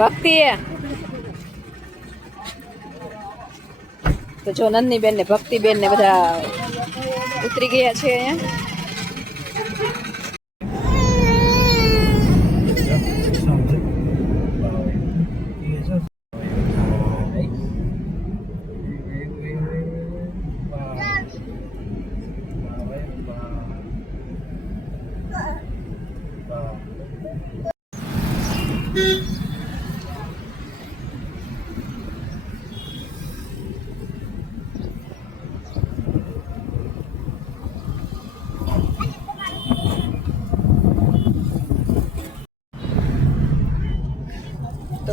ભક્તિ તો જો નંદની બેન ને ભક્તિ બેન ને બધા ઉતરી ગયા છે અહીંયા. તો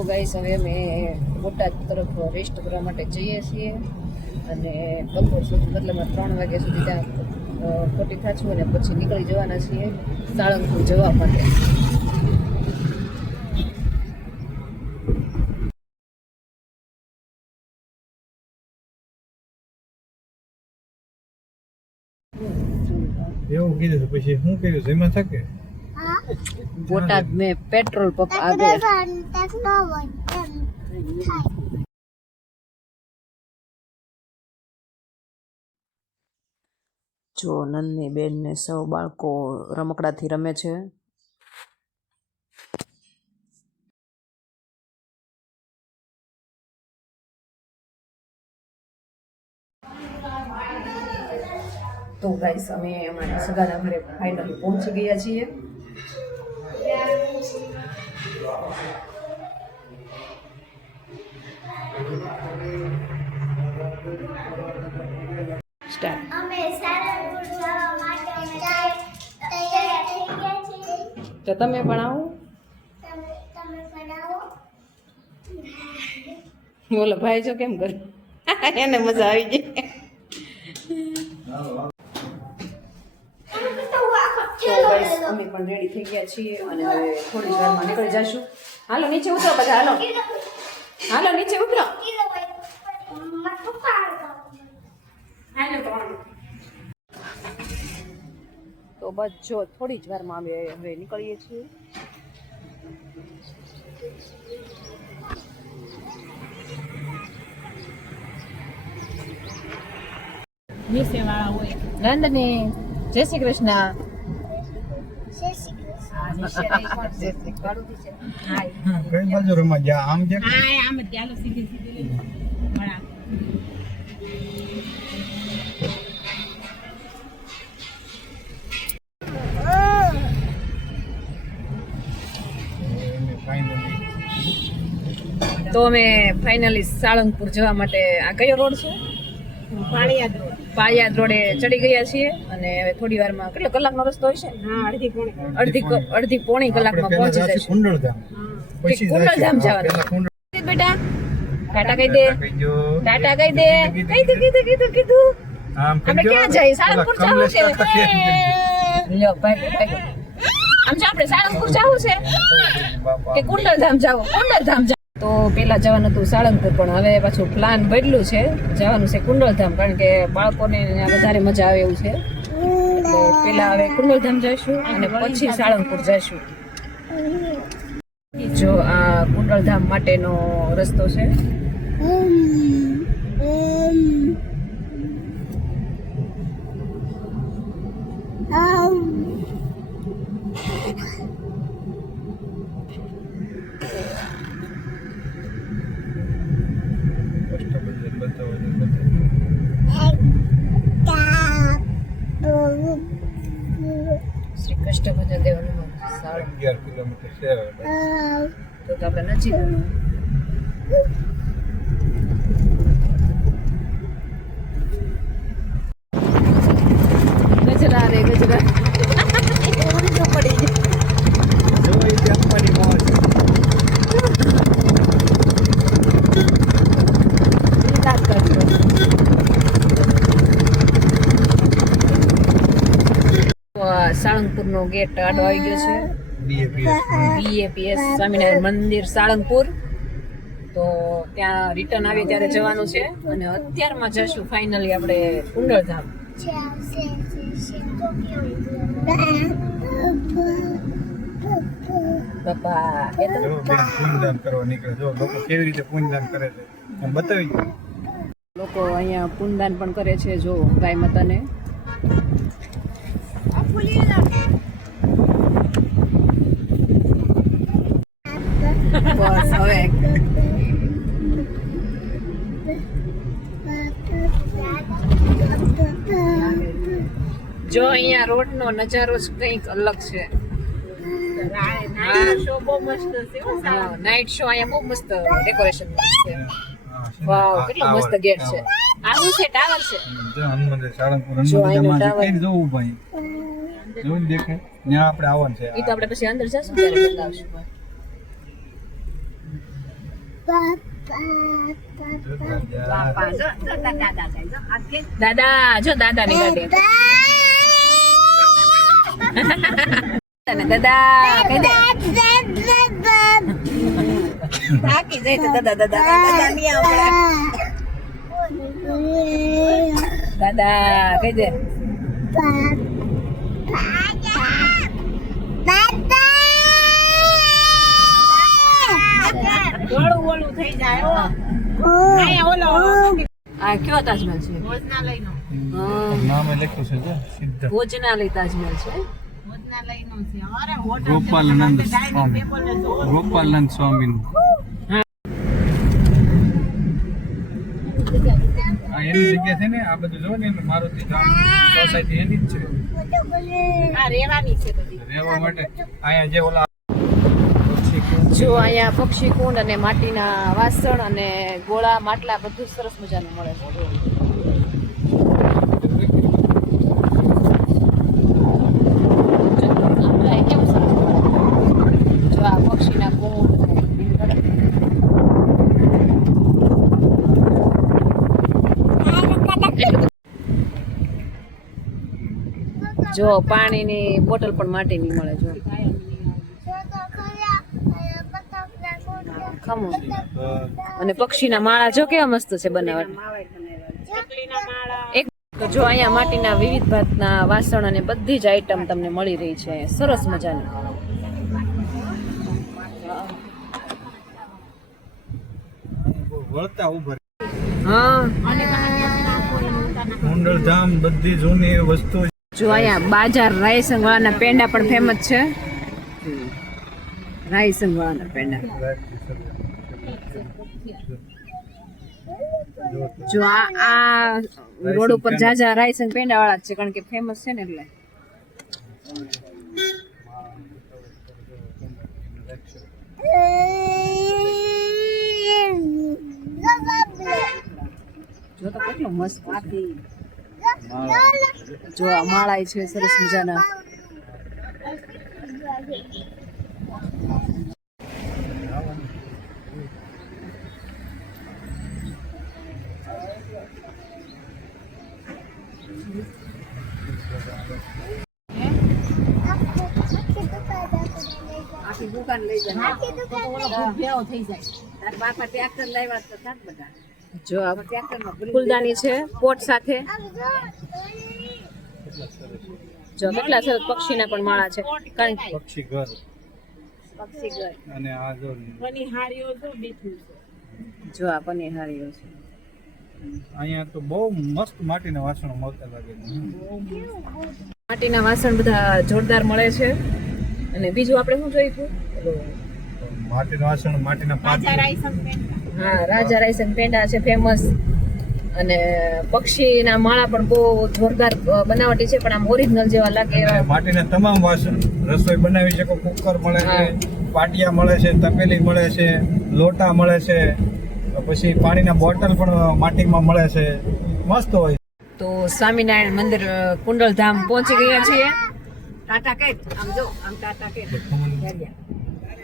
ગાઈસ, હવે અમે બોટાદ તરફ રેસ્ટ કરવા માટે જઈએ છીએ અને બપોર સુધી, મતલબ ત્રણ વાગ્યા સુધી ત્યાં ખોટી ખાચું અને પછી નીકળી જવાના છીએ સાળંગપુર જવા માટે. એવું કીધું પછી શું કર્યું? જેમાં થકે? બોટાદ મેં પેટ્રોલ પંપ આવે જો નંદની બેન ને સૌ બાળકો રમકડા થી રમે છે. તો ગાઈસ અમે અમારા સગાના ઘરે ફાઇનલી પહોંચી ગયા છીએ. સ્ટાર્ટ અમે સારંગપુર જવા માટે તૈયાર થઈ ગયા છીએ. તો તમે પણ આવો તમે બોલો ભાઈ જો કેમ કરે? એને મજા આવી ગઈ. અમે પણ રેડી થઈ ગયા છીએ અને હવે થોડી જ વારમાં નીકળી જશું. હાલો નીચે ઉતરો બધા હાલો. હાલો નીચે ઉતરો. તો બસ જો થોડી જ વારમાં અમે હવે નીકળીએ છીએ. કૃષ્ણ જય શ્રી કૃષ્ણ. કઈ બાજુ રમવા ગયા? આમ ફાઇનલી તો અમે ફાઇનલી સાળંગપુર જવા માટે આ કયો રોડ છે? પાણીયાદ રોડે ચડી ગયા છીએ અને હવે થોડી વારમાં કેટલો કલાકનો રસ્તો હશે અડધી અડધી પોણી કલાકમાં પહોંચી જશે કુંડળધામ પછી જવાનું. કુંડળ. બેટા ટાટા કહી દે. ટાટા કહી દે. કીધું કીધું કીધું. કીધું આમ આપણે ક્યાં જઈએ? સાળંગપુર જવું છે. લ્યો ભાઈ આમ આપણે સાળંગપુર જવું છે. કે કુંડલધામ જાવ કુંડલધામ જાવ તો પેલા જવાનું હતું સાળંગપુર, પણ હવે પાછું પ્લાન બદલ્યું છે. જવાનું છે કુંડલધામ, કારણ કે બાળકોને વધારે મજા આવે એવું છે. પેલા હવે કુંડલધામ જઈશું અને પછી સાળંગપુર જઈશું. જો આ કુંડલધામ માટેનો રસ્તો છે. કષ્ટભંજન બતાવો ને બતાવો. શ્રી કષ્ટભંજન દેવનું સાળંગ અગિયાર કિલોમીટર છે તો તો આપણે નજીક ગજરા રે ગજરા સાળંગપુરનો ગેટ અડવાઈ ગયો છે. બીએપીએસ સ્વામિનારાયણ મંદિર સાળંગપુર. તો ત્યાં રિટર્ન આવે ત્યારે જવાનું છે અને અત્યારમાં જશું ફાઇનલી આપણે કુંડળધામ બાપા કરવા નીકળે. જો લોકો કેવી રીતે પૂનદાન કરે છે બતાવી લોકો અહીંયા પુનદાન પણ કરે છે જો ગાય માતાને બસ હવે જો અહીંયા રોડ નો નજારો જ કંઈક અલગ છે. નાઇટ શો અહીંયા બહુ મસ્ત ડેકોરેશન છે? વાવ કેટલો મસ્ત ગેટ છે. આવું છે ટાવર છે? જો હનુમંદિર સાળંગપુર જો હનુમંદિર અહીંનો માં ટાવર. કઈ જવું ભાઈ. જોઈને દેખાય ત્યાં આપણે આવવાનું છે. એ તો આપણે પછી અંદર જશું ત્યારે બતાવશું. દાદા જો દાદા ની ગાડી દાદા કહી દે થાકી જાય તો દાદા દાદા દાદા નહીં આવડે દાદા કહી દે ગળું ઓલું. થઈ જાય આ કયો તાજમહેલ છે? હા, નામે લખ્યું છે જો સિદ્ધ ભોજનાલય તાજમહેલ છે. ગોપાલનંદ સ્વામી. ગોપાલનંદ સ્વામી આ એની જગ્યા છે ને આ બધું જો ને મારુતિ સોસાયટી એની જ છે. રહેવા માટે. અહીંયા જે ઓલા જો અહીંયા પક્ષી કુંડ અને માટીના વાસણ અને ગોળા, માટલા બધું સરસ મજાનું મળે છે. જો. પાણીની બોટલ પણ માટીની મળે, જો. ખમો. અને પક્ષીના માળા જો કેવા મસ્ત છે બનાવટ એક તો જો અહીંયા માટીના વિવિધ ભાતના વાસણ અને બધી જ આઈટમ તમને મળી રહી છે. સરસ મજાની. વળતા ઉભર હા. કુંડળધામ બધી જૂની વસ્તુ જો અહીંયા બાજાર રાયસંગ વાળાના પેંડા પણ ફેમસ છે. રાયસંગ વાળાના પેંડા. જો આ આ રોડ ઉપર જાજા રાયસન પેંડા વાળા છે કારણ કે ફેમસ છે ને એટલે. જો તો કેટલું મસ્ત જો આ માળાય છે સરસ મજાના. આખી દુકાન લઈ જાય. થઈ જાય. બાપા ટ્રેક્ટર લાવ્યા તો થાક બધા. જો આ ફૂલદાની છે પોટ સાથે. જો કેટલા સરસ પક્ષીના પણ માળા છે. કારણ કે પક્ષી ઘર પક્ષી ઘર અને આ જો જો આ પનીહારીઓ છે. અહીંયા તો બહુ મસ્ત માટીના વાસણો મળતા લાગે માટીના વાસણ બધા જોરદાર મળે છે. અને બીજું આપણે શું જોઈશું માટીના વાસણ માટીના પાત્ર હા રાજા રાઈસન પેંડા છે ફેમસ અને પક્ષીના માળા પણ બહુ જોરદાર બનાવટી છે પણ આમ ઓરિજિનલ જેવા લાગે માટીના તમામ વાસણ રસોઈ બનાવી શકો કુકર મળે છે પાટિયા મળે છે તપેલી મળે છે લોટા મળે છે પછી પાણીના બોટલ પણ માટીમાં મળે છે. મસ્ત હોય. તો સ્વામિનારાયણ મંદિર કુંડલધામ પહોંચી ગયા છીએ. ટાટા કેટ, આમ જો, આમ ટાટા કેટ.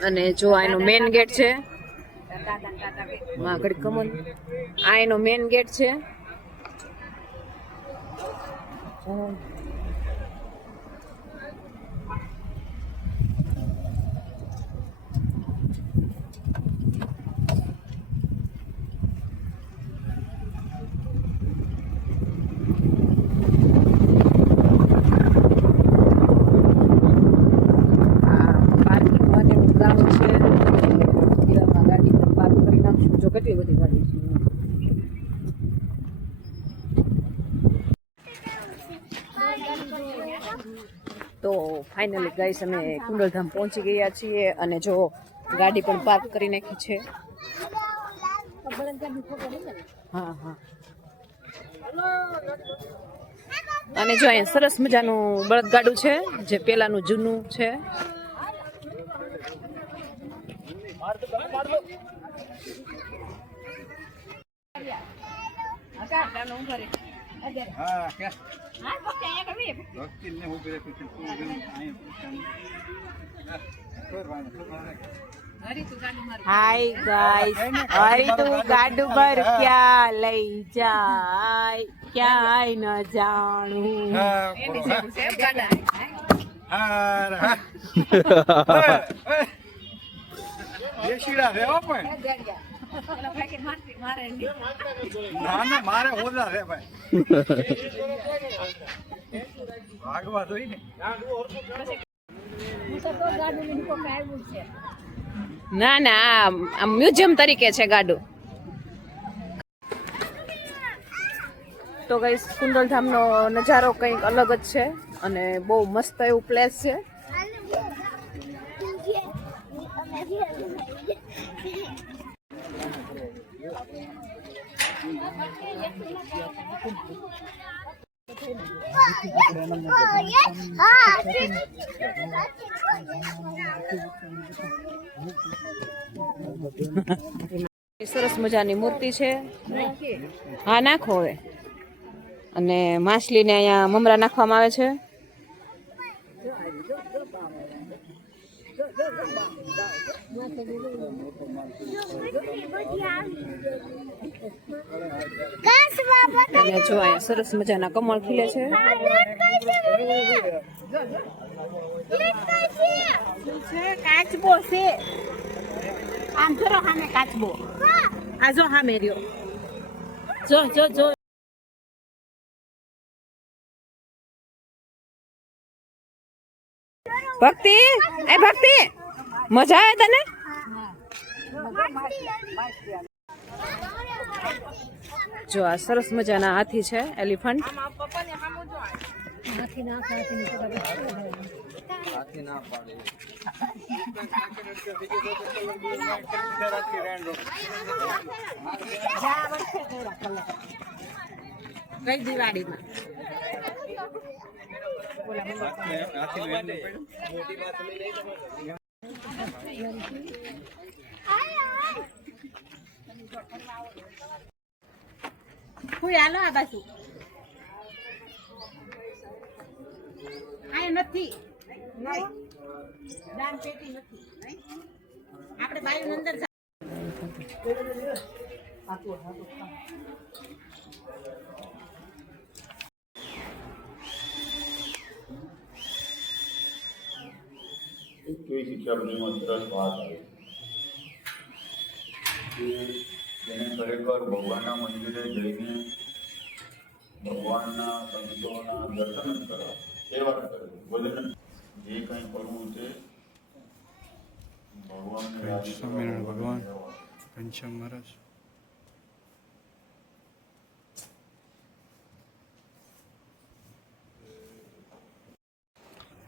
અને જો આ એનો મેઇન ગેટ છે. માં ઘડી આ એનો મેઇન ગેટ છે આ પાર્કિંગ માટેનું ગ્રાઉન્ડ ફાઇનલી ગાઈસ અમે કુંડલધામ પહોંચી ગયા છીએ અને જો ગાડી પણ પાર્ક કરી નાખી છે. હા હા. અને જો અહીંયા સરસ મજાનું બળદગાડું છે, જે પેલાનું જૂનું છે. હા કે? ને હું તું આય હાય ગાઈસ હરી તું ગાડું પર ક્યાં લઈ જાય? ક્યાંય ન જાણું. હા હા. હા એ શીડા રે પણ. ના ના, મારે ઓલા રે ભાઈ. ભાગવા જોઈ ને. ના આ મ્યુઝિયમ તરીકે છે ગાડું. તો ગઈ કુંડલધામનો નજારો કંઈક અલગ જ છે અને બહુ મસ્ત એવું પ્લેસ છે. સરસ મજાની મૂર્તિ છે. હા નાખો હવે. અને માછલીને અહીંયા મમરા નાખવામાં આવે છે. જો સરસ મજાના કમળ ખીલે છે. આમ જરો સામે કાચબો આ જો સામે રહ્યો જો જો જો ભક્તિ, એ ભક્તિ, મજા આવે તને? જો આ સરસ મજાના હાથી છે એલિફન્ટ. કઈ દિવાળીમાં? કોઈ હાલો આ બાજુ. આ નથી. નહીં. દાન પેટી નથી. આપણે બાયું અંદર કેવી સરસ વાત આવી કે જેને ખરેખર ભગવાનના મંદિરે જઈને ભગવાનના સંતોના દર્શન જ કરવા. સેવા જ કરવી બોલે જે કંઈ કરવું છે ભગવાનને ભગવાન. ઘનશ્યામ મહારાજ.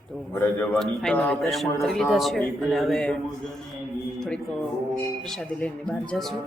તો Finally દર્શન કરી લીધા છે અને હવે થોડીક પ્રસાદી લઈને બહાર જશું.